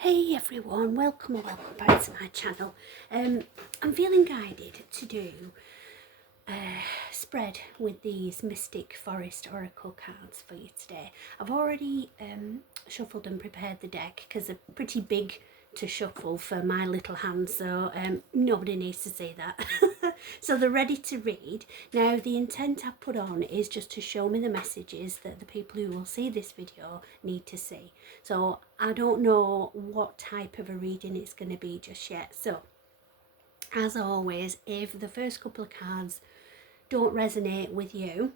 Hey everyone, welcome back to my channel. I'm feeling guided to do a spread with these Mystic Forest Oracle cards for you today. I've already shuffled and prepared the deck because they're pretty big to shuffle for my little hands, so nobody needs to see that. So they're ready to read. Now the intent I've put on is just to show me the messages that the people who will see this video need to see. So I don't know what type of a reading it's going to be just yet. So as always, if the first couple of cards don't resonate with you,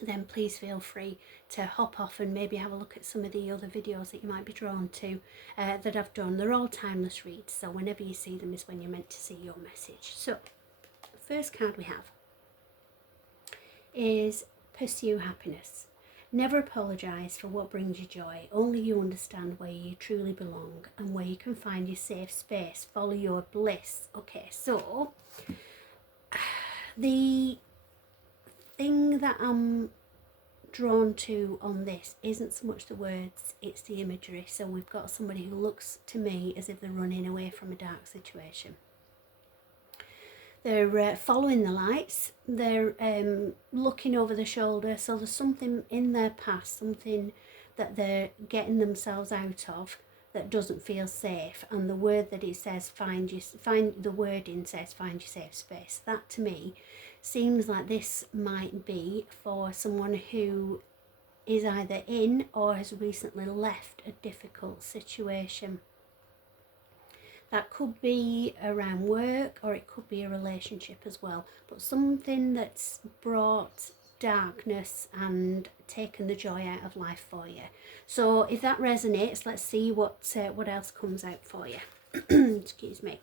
then please feel free to hop off and maybe have a look at some of the other videos that you might be drawn to that I've done. They're all timeless reads, so whenever you see them is when you're meant to see your message. So the first card we have is Pursue Happiness. Never apologise for what brings you joy. Only you understand where you truly belong and where you can find your safe space. Follow your bliss. Okay, so the thing that I'm drawn to on this isn't so much the words, it's the imagery. So we've got somebody who looks to me as if they're running away from a dark situation. They're following the lights, they're looking over the shoulder, so there's something in their past, something that they're getting themselves out of that doesn't feel safe, and the word that it says the wording says find your safe space. That to me seems like this might be for someone who is either in or has recently left a difficult situation. That could be around work or it could be a relationship as well, but something that's brought darkness and taken the joy out of life for you. So if that resonates, let's see what else comes out for you. Excuse me.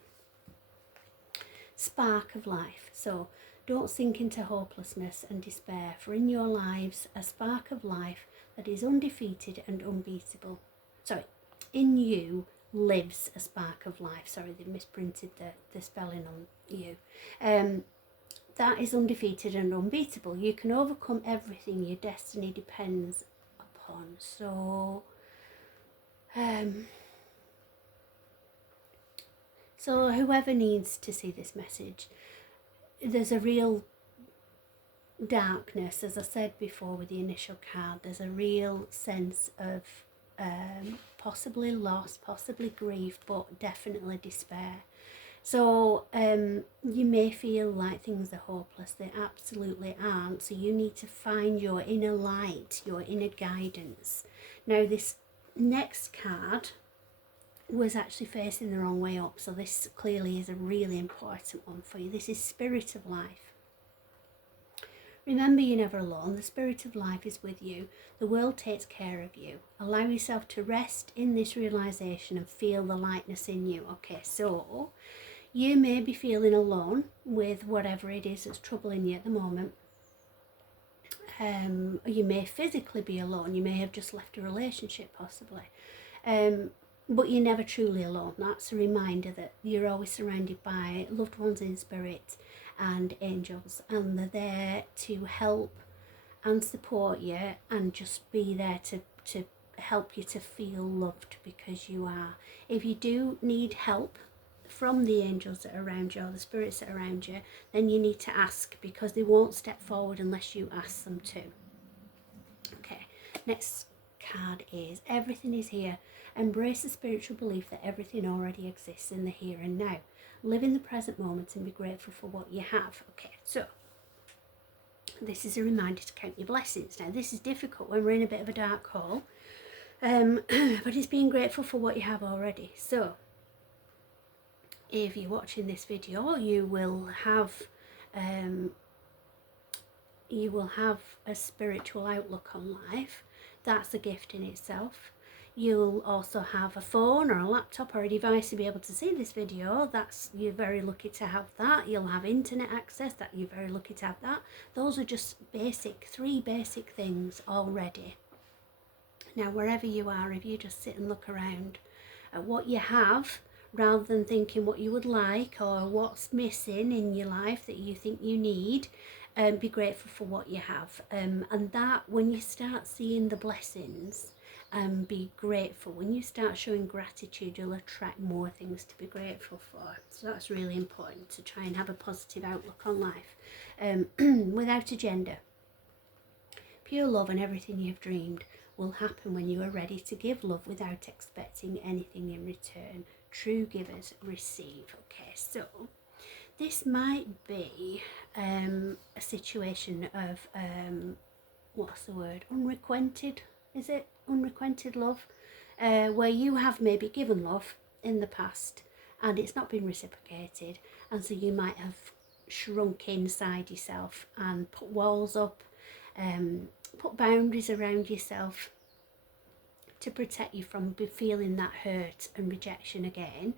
Spark of life. So don't sink into hopelessness and despair, for in your lives a spark of life that is undefeated and unbeatable. Sorry, in you lives a spark of life. Sorry, they misprinted the spelling on you. That is undefeated and unbeatable. You can overcome everything your destiny depends upon. So so whoever needs to see this message, there's a real darkness, as I said before with the initial card. There's a real sense of possibly loss, possibly grief, but definitely despair. So you may feel like things are hopeless. They absolutely aren't. So you need to find your inner light, your inner guidance. Now this next card was actually facing the wrong way up, so this clearly is a really important one for you. This is Spirit of Life. Remember, you're never alone. The Spirit of Life is with you. The world takes care of you. Allow yourself to rest in this realization and feel the lightness in you. Okay, so you may be feeling alone with whatever it is that's troubling you at the moment. You may physically be alone. You may have just left a relationship, possibly. But you're never truly alone. That's a reminder that you're always surrounded by loved ones in spirit and angels, and they're there to help and support you and just be there to help you to feel loved, because you are. If you do need help from the angels that are around you or the spirits that are around you, then you need to ask, because they won't step forward unless you ask them to. Okay, next card is Everything is Here. Embrace the spiritual belief that everything already exists in the here and now. Live in the present moment and be grateful for what you have. Okay, so this is a reminder to count your blessings. Now this is difficult when we're in a bit of a dark hole, but it's being grateful for what you have already. So if you're watching this video, you will have a spiritual outlook on life. That's a gift in itself. You'll also have a phone or a laptop or a device to be able to see this video. You're very lucky to have that. You'll have internet access. You're very lucky to have that. Those are just three basic things already. Now wherever you are, if you just sit and look around at what you have, rather than thinking what you would like or what's missing in your life that you think you need, be grateful for what you have. And that, when you start seeing the blessings and be grateful. When you start showing gratitude, you'll attract more things to be grateful for. So that's really important, to try and have a positive outlook on life. Without agenda. Pure love and everything you've dreamed will happen when you are ready to give love without expecting anything in return. True givers receive. Okay, so this might be a situation of, what's the word? Unrequited, is it? Unrequited love, where you have maybe given love in the past and it's not been reciprocated, and so you might have shrunk inside yourself and put walls up, put boundaries around yourself to protect you from feeling that hurt and rejection again.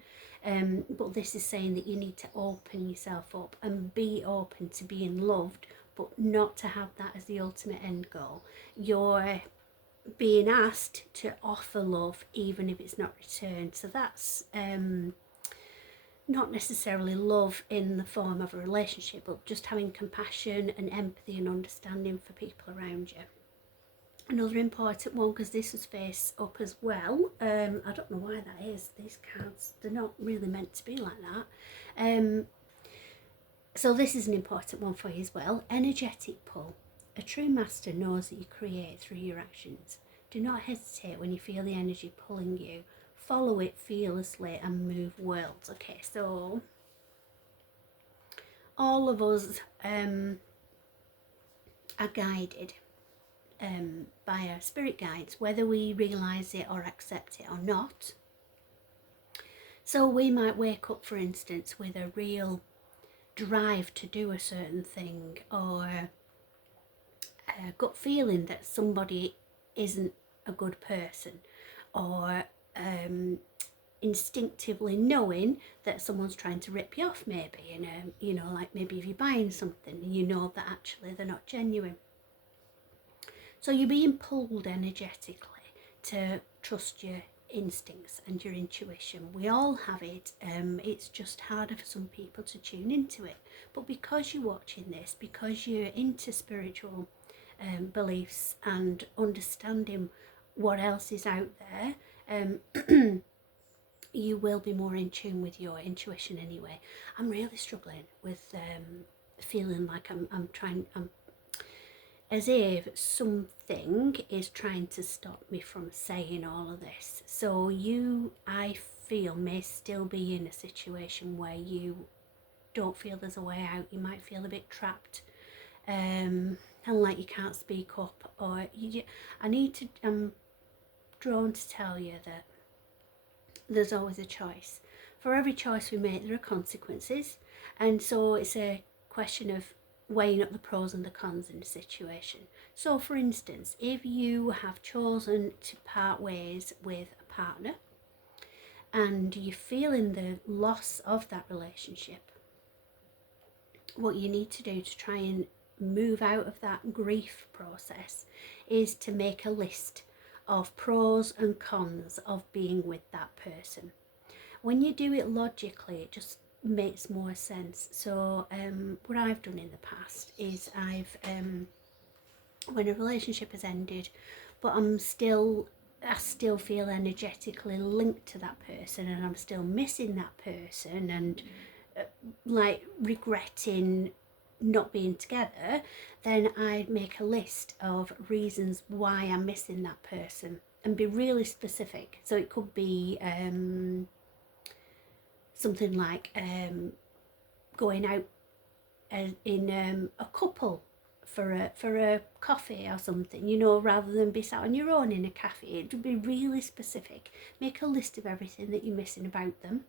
But this is saying that you need to open yourself up and be open to being loved, but not to have that as the ultimate end goal. You're being asked to offer love even if it's not returned. So that's not necessarily love in the form of a relationship, but just having compassion and empathy and understanding for people around you. Another important one, because this was face up as well, I don't know why that is, these cards, they're not really meant to be like that. So this is an important one for you as well. Energetic pull. A true master knows that you create through your actions. Do not hesitate when you feel the energy pulling you. Follow it fearlessly and move worlds. Okay, so all of us are guided by our spirit guides, whether we realise it or accept it or not. So we might wake up, for instance, with a real drive to do a certain thing, or a gut feeling that somebody isn't a good person, or instinctively knowing that someone's trying to rip you off, maybe, and you know, like maybe if you're buying something and you know that actually they're not genuine. So you're being pulled energetically to trust your instincts and your intuition. We all have it. It's just harder for some people to tune into it. But because you're watching this, because you're into spiritual beliefs and understanding what else is out there, you will be more in tune with your intuition anyway. I'm really struggling with feeling like I'm as if something is trying to stop me from saying all of this. So you, I feel, may still be in a situation where you don't feel there's a way out. You might feel a bit trapped, and like you can't speak up, or I'm drawn to tell you that there's always a choice. For every choice we make, there are consequences, and so it's a question of weighing up the pros and the cons in a situation. So for instance, if you have chosen to part ways with a partner and you're feeling the loss of that relationship, what you need to do to try and move out of that grief process is to make a list of pros and cons of being with that person. When you do it logically, it just makes more sense. So what I've done in the past is I've when a relationship has ended, but I still feel energetically linked to that person, and I'm still missing that person, and like regretting not being together, then I'd make a list of reasons why I'm missing that person and be really specific. So it could be something like going out in a couple for a coffee or something, you know, rather than be sat on your own in a cafe. It would be really specific. Make a list of everything that you're missing about them.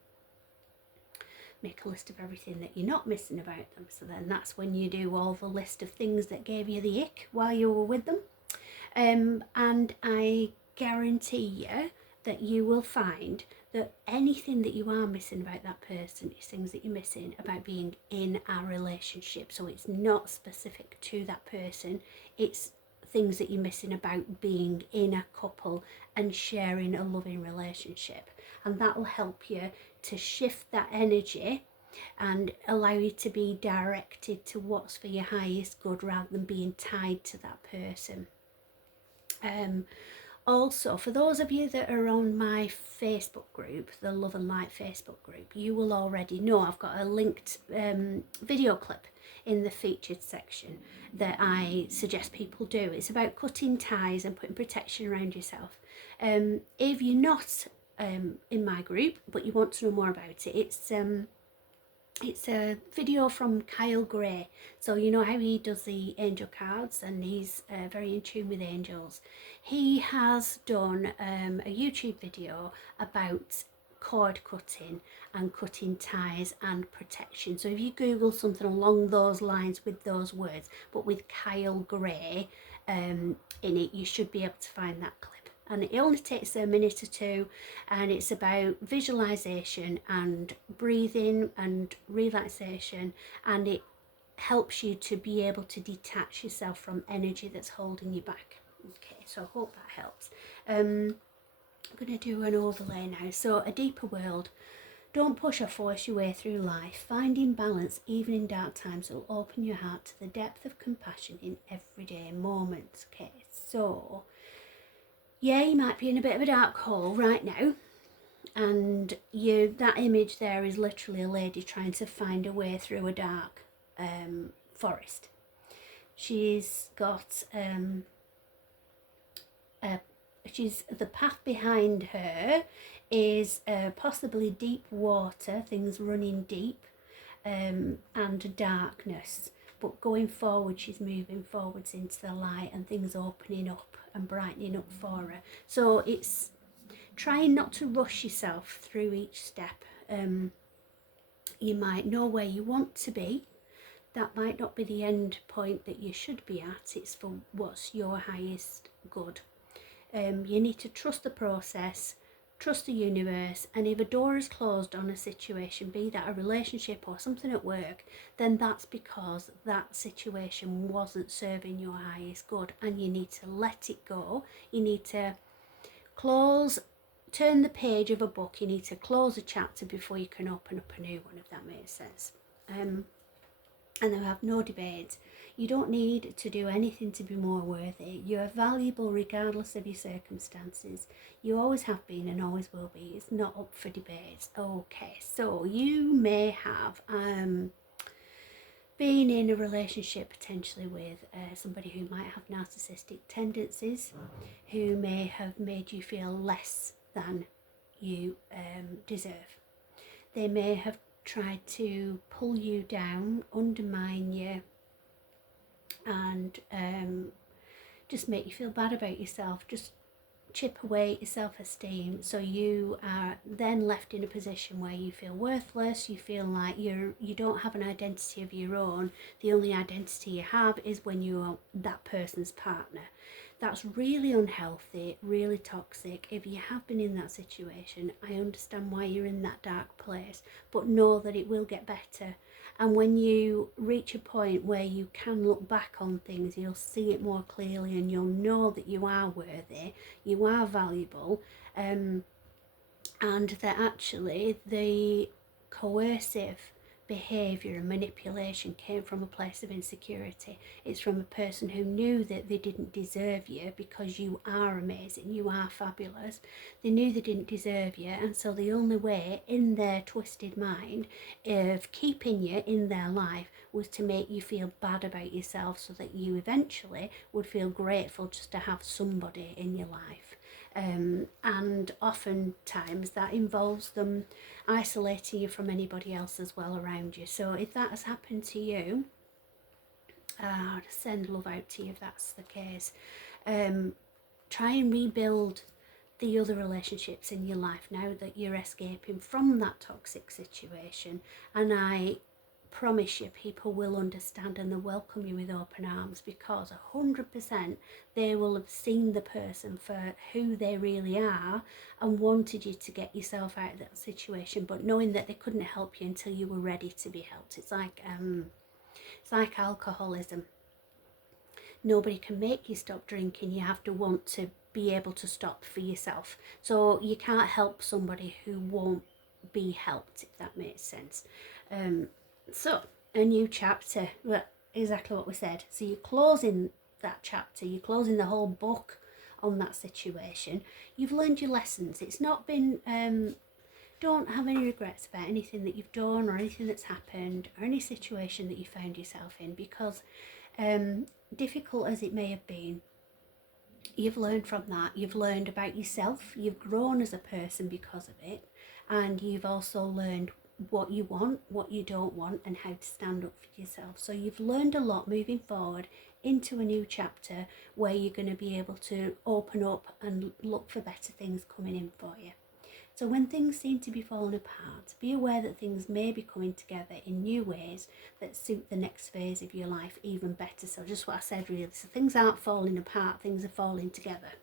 Make a list of everything that you're not missing about them. So then that's when you do all the list of things that gave you the ick while you were with them. And I guarantee you that you will find that anything that you are missing about that person is things that you're missing about being in a relationship. So it's not specific to that person, it's things that you're missing about being in a couple and sharing a loving relationship. And that will help you to shift that energy and allow you to be directed to what's for your highest good rather than being tied to that person. Also, for those of you that are on my Facebook group, the Love and Light Facebook group, you will already know I've got a linked video clip in the featured section that I suggest people do. It's about cutting ties and putting protection around yourself. If you're not in my group but you want to know more about it, it's a video from Kyle Gray. So you know how he does the angel cards and he's very in tune with angels. He has done a YouTube video about cord cutting and cutting ties and protection. So if you Google something along those lines with those words, but with Kyle Gray in it, you should be able to find that clip. And it only takes a minute or two, and it's about visualization and breathing and relaxation, and it helps you to be able to detach yourself from energy that's holding you back. Okay, so I hope that helps. I'm going to do an overlay now. So, a deeper world. Don't push or force your way through life. Finding balance, even in dark times, will open your heart to the depth of compassion in everyday moments. Okay, so yeah, you might be in a bit of a dark hole right now, and that image there is literally a lady trying to find a way through a dark forest. She's got the path behind her is possibly deep water, things running deep, and darkness. But going forward, she's moving forwards into the light and things opening up and brightening up for her. So it's trying not to rush yourself through each step. You might know where you want to be. That might not be the end point that you should be at. It's for what's your highest good. You need to trust the process, trust the universe, and if a door is closed on a situation, be that a relationship or something at work, then that's because that situation wasn't serving your highest good, and you need to let it go. You need to turn the page of a book. You need to close a chapter before you can open up a new one, if that makes sense. And I have no debate. You don't need to do anything to be more worthy. You are valuable regardless of your circumstances. You always have been and always will be. It's not up for debate. Okay, so you may have been in a relationship potentially with somebody who might have narcissistic tendencies, who may have made you feel less than you deserve. They may have tried to pull you down, undermine you, and just make you feel bad about yourself, just chip away at your self-esteem. So you are then left in a position where you feel worthless. You feel like you don't have an identity of your own. The only identity you have is when you are that person's partner. That's really unhealthy, really toxic. If you have been in that situation, I understand why you're in that dark place, but know that it will get better. And when you reach a point where you can look back on things, you'll see it more clearly, and you'll know that you are worthy, you are valuable, and that actually the coercive behaviour and manipulation came from a place of insecurity. It's from a person who knew that they didn't deserve you, because you are amazing, you are fabulous. They knew they didn't deserve you, and so the only way in their twisted mind of keeping you in their life was to make you feel bad about yourself, so that you eventually would feel grateful just to have somebody in your life. And oftentimes that involves them isolating you from anybody else as well around you. So if that has happened to you, I'd send love out to you if that's the case. Try and rebuild the other relationships in your life now that you're escaping from that toxic situation. And I promise you, people will understand and they'll welcome you with open arms, because 100% they will have seen the person for who they really are and wanted you to get yourself out of that situation, but knowing that they couldn't help you until you were ready to be helped. It's like alcoholism. Nobody can make you stop drinking. You have to want to be able to stop for yourself. So you can't help somebody who won't be helped, if that makes sense. So, a new chapter, well, exactly what we said. So you're closing that chapter, you're closing the whole book on that situation. You've learned your lessons. It's not been, don't have any regrets about anything that you've done or anything that's happened or any situation that you found yourself in, because difficult as it may have been, you've learned from that. You've learned about yourself. You've grown as a person because of it. And you've also learned what you want, what you don't want, and how to stand up for yourself. So you've learned a lot moving forward into a new chapter where you're going to be able to open up and look for better things coming in for you. So when things seem to be falling apart, be aware that things may be coming together in new ways that suit the next phase of your life even better. So just what I said really, so things aren't falling apart, things are falling together.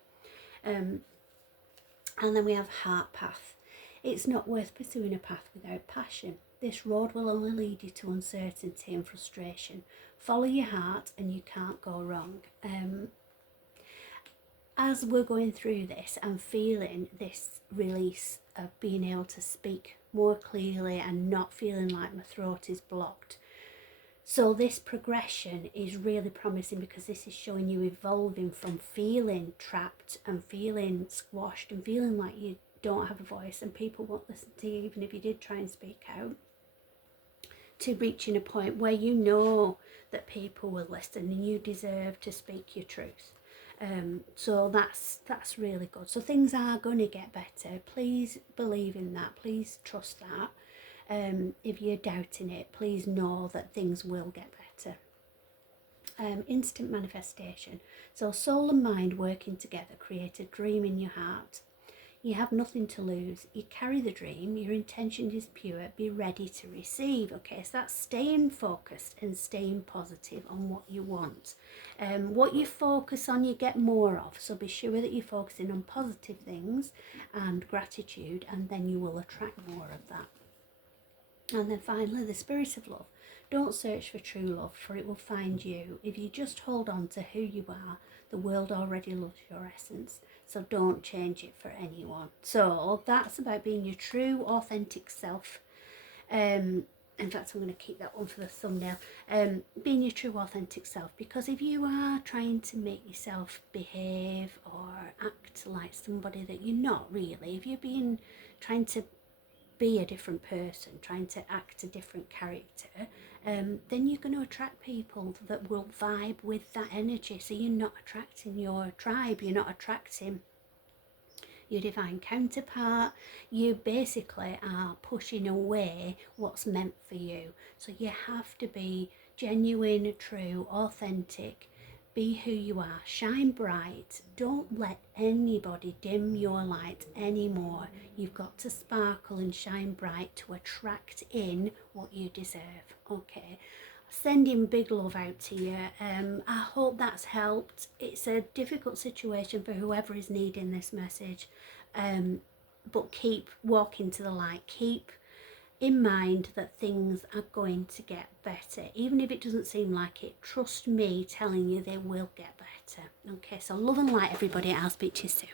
And then we have heart path. It's not worth pursuing a path without passion. This road will only lead you to uncertainty and frustration. Follow your heart and you can't go wrong. As we're going through this, I'm feeling this release of being able to speak more clearly and not feeling like my throat is blocked. So this progression is really promising, because this is showing you evolving from feeling trapped and feeling squashed and feeling like you don't have a voice and people won't listen to you even if you did try and speak out, to reaching a point where you know that people will listen and you deserve to speak your truth. So that's really good. So things are going to get better. Please believe in that. Please trust that. If you're doubting it, please know that things will get better. Instant manifestation. So soul and mind working together create a dream in your heart. You have nothing to lose. You carry the dream. Your intention is pure. Be ready to receive. Okay, so that's staying focused and staying positive on what you want. What you focus on, you get more of. So be sure that you're focusing on positive things and gratitude, and then you will attract more of that. And then finally, the spirit of love. Don't search for true love, for it will find you. If you just hold on to who you are, the world already loves your essence. So don't change it for anyone. So that's about being your true, authentic self. In fact, I'm going to keep that one for the thumbnail. Being your true, authentic self. Because if you are trying to make yourself behave or act like somebody that you're not really, if you're trying to be a different person, trying to act a different character, then you're going to attract people that will vibe with that energy. So you're not attracting your tribe, you're not attracting your divine counterpart. You basically are pushing away what's meant for you. So you have to be genuine, true, authentic. Be who you are. Shine bright. Don't let anybody dim your light anymore. You've got to sparkle and shine bright to attract in what you deserve. Okay. Sending big love out to you. I hope that's helped. It's a difficult situation for whoever is needing this message. But keep walking to the light. Keep in mind that things are going to get better. Even if it doesn't seem like it, trust me telling you they will get better. Okay, so love and light, everybody. I'll speak to you soon.